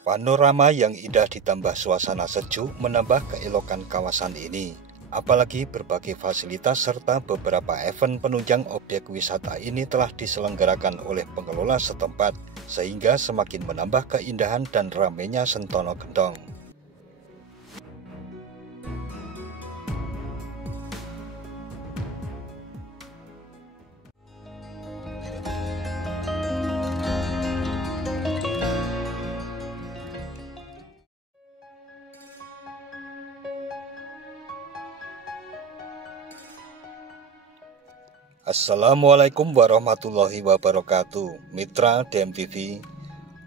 Panorama yang indah ditambah suasana sejuk menambah keelokan kawasan ini. Apalagi berbagai fasilitas serta beberapa event penunjang objek wisata ini telah diselenggarakan oleh pengelola setempat, sehingga semakin menambah keindahan dan ramainya Sentono Gentong. Assalamualaikum warahmatullahi wabarakatuh. Mitra DMTV,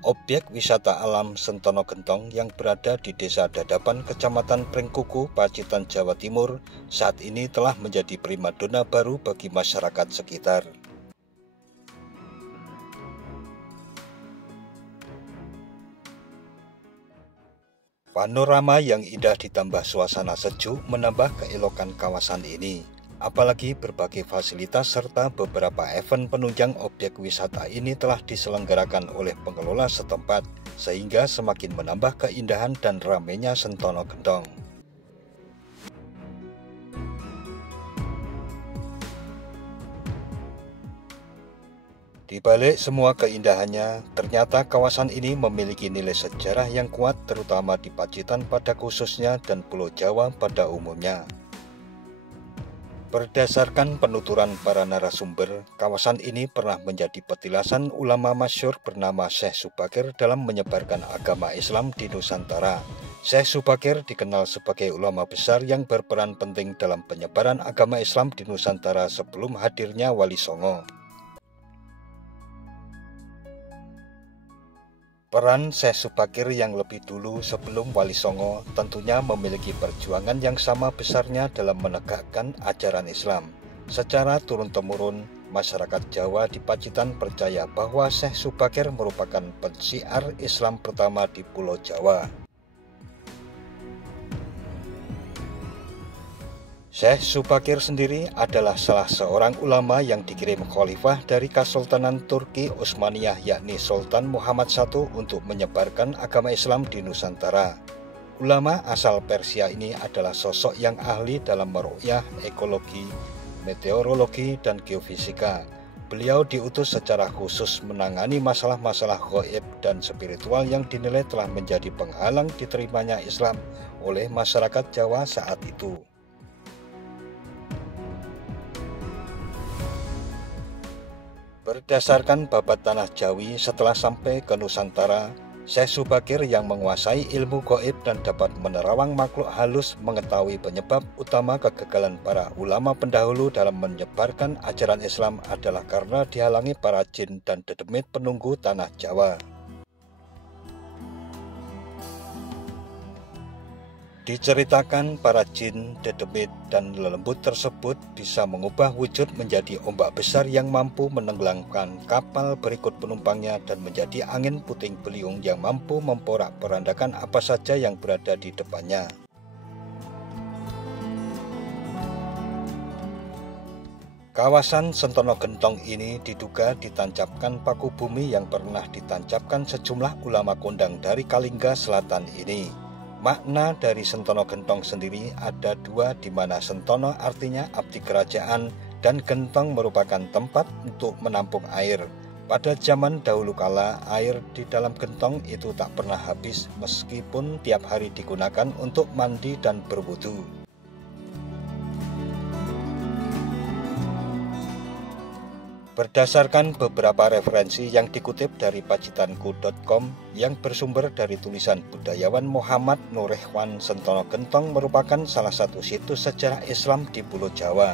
objek wisata alam Sentono Gentong yang berada di Desa Dadapan, Kecamatan Prengkuku, Pacitan, Jawa Timur, saat ini telah menjadi primadona baru bagi masyarakat sekitar. Panorama yang indah ditambah suasana sejuk menambah keelokan kawasan ini. Apalagi berbagai fasilitas serta beberapa event penunjang objek wisata ini telah diselenggarakan oleh pengelola setempat, sehingga semakin menambah keindahan dan ramainya Sentono Gentong. Di balik semua keindahannya, ternyata kawasan ini memiliki nilai sejarah yang kuat, terutama di Pacitan pada khususnya dan Pulau Jawa pada umumnya. Berdasarkan penuturan para narasumber, kawasan ini pernah menjadi petilasan ulama masyhur bernama Syekh Subakir dalam menyebarkan agama Islam di Nusantara. Syekh Subakir dikenal sebagai ulama besar yang berperan penting dalam penyebaran agama Islam di Nusantara sebelum hadirnya Wali Songo. Peran Syekh Subakir yang lebih dulu sebelum Wali Songo tentunya memiliki perjuangan yang sama besarnya dalam menegakkan ajaran Islam. Secara turun-temurun, masyarakat Jawa di Pacitan percaya bahwa Syekh Subakir merupakan pensiar Islam pertama di Pulau Jawa. Syekh Subakir sendiri adalah salah seorang ulama yang dikirim khalifah dari Kesultanan Turki Utsmaniyah, yakni Sultan Muhammad I, untuk menyebarkan agama Islam di Nusantara. Ulama asal Persia ini adalah sosok yang ahli dalam meruqyah, ekologi, meteorologi, dan geofisika. Beliau diutus secara khusus menangani masalah-masalah gaib dan spiritual yang dinilai telah menjadi penghalang diterimanya Islam oleh masyarakat Jawa saat itu. Berdasarkan babat tanah Jawi, setelah sampai ke Nusantara, Syekh Subakir yang menguasai ilmu gaib dan dapat menerawang makhluk halus mengetahui penyebab utama kegagalan para ulama pendahulu dalam menyebarkan ajaran Islam adalah karena dihalangi para jin dan dedemit penunggu tanah Jawa. Diceritakan para jin, dedemit, dan lelembut tersebut bisa mengubah wujud menjadi ombak besar yang mampu menenggelamkan kapal berikut penumpangnya dan menjadi angin puting beliung yang mampu memporak-porandakan apa saja yang berada di depannya. Kawasan Sentono Gentong ini diduga ditancapkan paku bumi yang pernah ditancapkan sejumlah ulama kondang dari Kalingga Selatan ini. Makna dari Sentono Gentong sendiri ada dua, di mana Sentono artinya abdi kerajaan dan Gentong merupakan tempat untuk menampung air. Pada zaman dahulu kala, air di dalam gentong itu tak pernah habis meskipun tiap hari digunakan untuk mandi dan berwudu. Berdasarkan beberapa referensi yang dikutip dari pacitanku.com yang bersumber dari tulisan budayawan Muhammad Nurehwan, Sentono Gentong merupakan salah satu situs sejarah Islam di Pulau Jawa.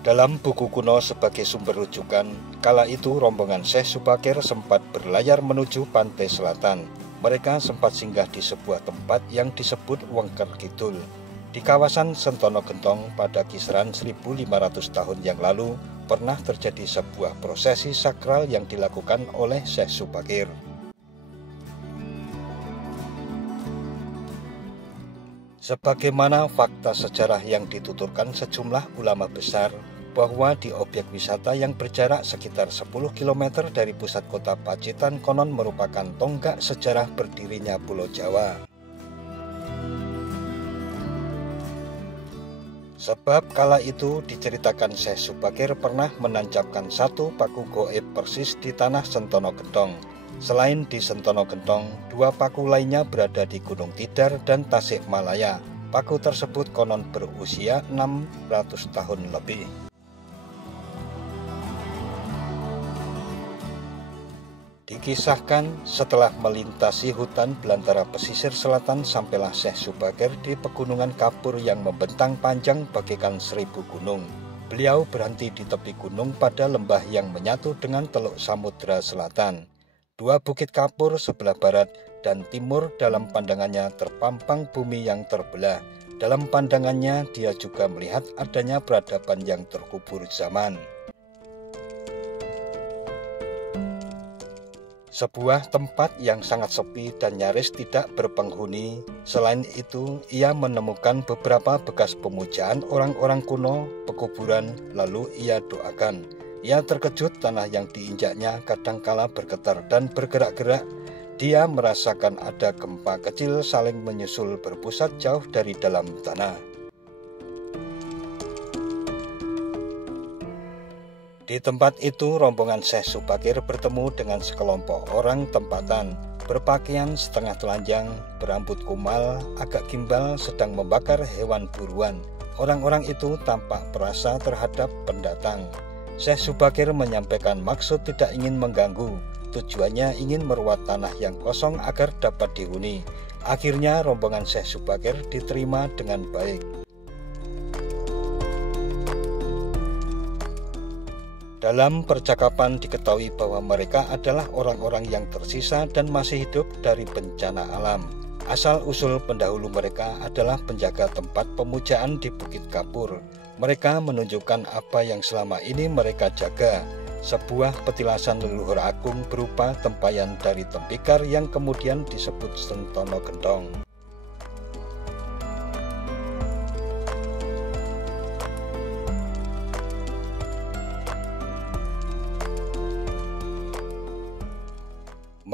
Dalam buku kuno sebagai sumber rujukan, kala itu rombongan Syekh Subakir sempat berlayar menuju pantai selatan. Mereka sempat singgah di sebuah tempat yang disebut Wengker Kidul. Di kawasan Sentono Gentong pada kisaran 1500 tahun yang lalu pernah terjadi sebuah prosesi sakral yang dilakukan oleh Syekh Subakir. Sebagaimana fakta sejarah yang dituturkan sejumlah ulama besar, bahwa di objek wisata yang berjarak sekitar 10 km dari pusat kota Pacitan konon merupakan tonggak sejarah berdirinya Pulau Jawa. Sebab kala itu diceritakan Syekh Subakir pernah menancapkan satu paku goib persis di tanah Sentono Gentong. Selain di Sentono Gentong, dua paku lainnya berada di Gunung Tidar dan Tasikmalaya. Paku tersebut konon berusia 600 tahun lebih. Dikisahkan setelah melintasi hutan belantara pesisir selatan sampailah Syekh Subakir di pegunungan kapur yang membentang panjang bagaikan 1000 gunung. Beliau berhenti di tepi gunung pada lembah yang menyatu dengan Teluk Samudra Selatan. Dua bukit kapur sebelah barat dan timur dalam pandangannya terpampang bumi yang terbelah. Dalam pandangannya dia juga melihat adanya peradaban yang terkubur zaman. Sebuah tempat yang sangat sepi dan nyaris tidak berpenghuni. Selain itu, ia menemukan beberapa bekas pemujaan orang-orang kuno, pekuburan, lalu ia doakan. Ia terkejut tanah yang diinjaknya kadangkala bergetar dan bergerak-gerak. Dia merasakan ada gempa kecil saling menyusul berpusat jauh dari dalam tanah. Di tempat itu rombongan Syekh Subakir bertemu dengan sekelompok orang tempatan, berpakaian setengah telanjang, berambut kumal, agak gimbal, sedang membakar hewan buruan. Orang-orang itu tampak perasa terhadap pendatang. Syekh Subakir menyampaikan maksud tidak ingin mengganggu, tujuannya ingin meruat tanah yang kosong agar dapat dihuni. Akhirnya rombongan Syekh Subakir diterima dengan baik. Dalam percakapan diketahui bahwa mereka adalah orang-orang yang tersisa dan masih hidup dari bencana alam. Asal-usul pendahulu mereka adalah penjaga tempat pemujaan di Bukit Kapur. Mereka menunjukkan apa yang selama ini mereka jaga, sebuah petilasan leluhur agung berupa tempayan dari tembikar yang kemudian disebut Sentono Gentong.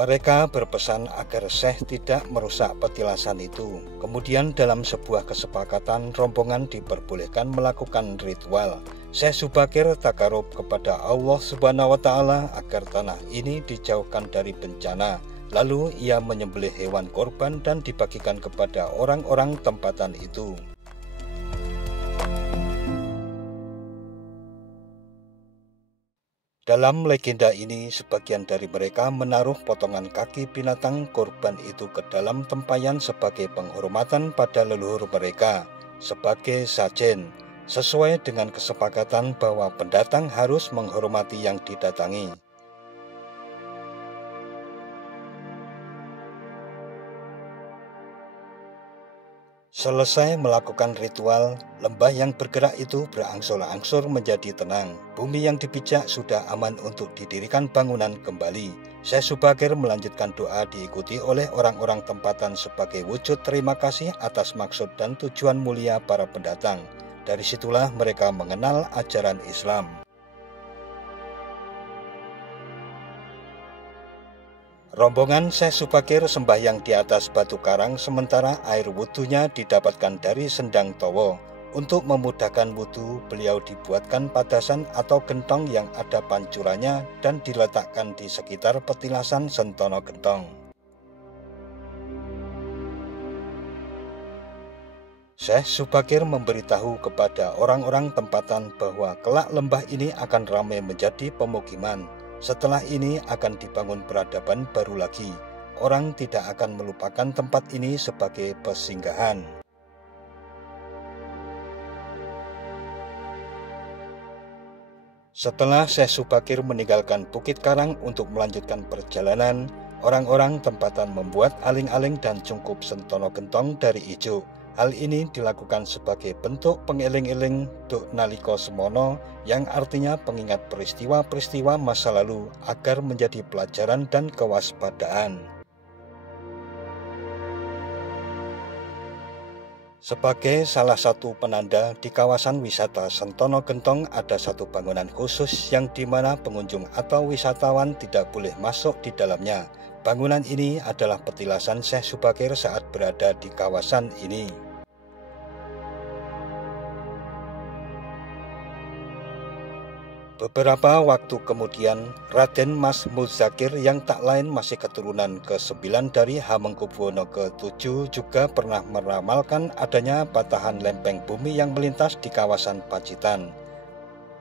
Mereka berpesan agar Syekh tidak merusak petilasan itu. Kemudian dalam sebuah kesepakatan rombongan diperbolehkan melakukan ritual. Syekh Subakir takarub kepada Allah Subhanahu wa Ta'ala agar tanah ini dijauhkan dari bencana. Lalu ia menyembelih hewan korban dan dibagikan kepada orang-orang tempatan itu. Dalam legenda ini, sebagian dari mereka menaruh potongan kaki binatang korban itu ke dalam tempayan sebagai penghormatan pada leluhur mereka, sebagai sajen, sesuai dengan kesepakatan bahwa pendatang harus menghormati yang didatangi. Selesai melakukan ritual, lembah yang bergerak itu berangsur-angsur menjadi tenang. Bumi yang dipijak sudah aman untuk didirikan bangunan kembali. Syekh Subakir melanjutkan doa diikuti oleh orang-orang tempatan sebagai wujud terima kasih atas maksud dan tujuan mulia para pendatang. Dari situlah mereka mengenal ajaran Islam. Rombongan Syekh Subakir sembahyang di atas batu karang sementara air wudhunya didapatkan dari sendang towo. Untuk memudahkan wudhu, beliau dibuatkan padasan atau gentong yang ada pancurannya dan diletakkan di sekitar petilasan Sentono Gentong. Syekh Subakir memberitahu kepada orang-orang tempatan bahwa kelak lembah ini akan ramai menjadi pemukiman. Setelah ini akan dibangun peradaban baru lagi. Orang tidak akan melupakan tempat ini sebagai persinggahan. Setelah Syekh Subakir meninggalkan Bukit Karang untuk melanjutkan perjalanan, orang-orang tempatan membuat aling-aling dan cungkup Sentono Gentong dari ijuk. Hal ini dilakukan sebagai bentuk pengeling-eling Duk Naliko Semono yang artinya pengingat peristiwa-peristiwa masa lalu agar menjadi pelajaran dan kewaspadaan. Sebagai salah satu penanda di kawasan wisata Sentono Gentong ada satu bangunan khusus yang dimana pengunjung atau wisatawan tidak boleh masuk di dalamnya. Bangunan ini adalah petilasan Syekh Subakir saat berada di kawasan ini. Beberapa waktu kemudian, Raden Mas Muzakir yang tak lain masih keturunan ke-9 dari Hamengkubuwono ke-7 juga pernah meramalkan adanya patahan lempeng bumi yang melintas di kawasan Pacitan.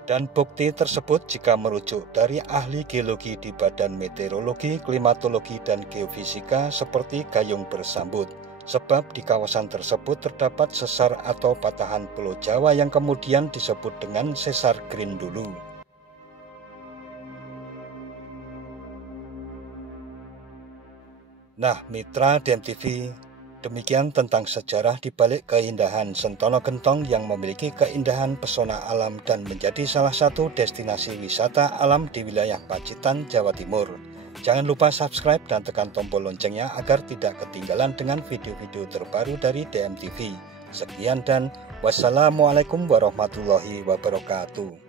Dan bukti tersebut jika merujuk dari ahli geologi di Badan Meteorologi, Klimatologi, dan Geofisika seperti Gayung Bersambut. Sebab di kawasan tersebut terdapat sesar atau patahan Pulau Jawa yang kemudian disebut dengan Sesar Green dulu. Nah, mitra DMTV, demikian tentang sejarah di balik keindahan Sentono Gentong yang memiliki keindahan pesona alam dan menjadi salah satu destinasi wisata alam di wilayah Pacitan, Jawa Timur. Jangan lupa subscribe dan tekan tombol loncengnya agar tidak ketinggalan dengan video-video terbaru dari DMTV. Sekian dan wassalamualaikum warahmatullahi wabarakatuh.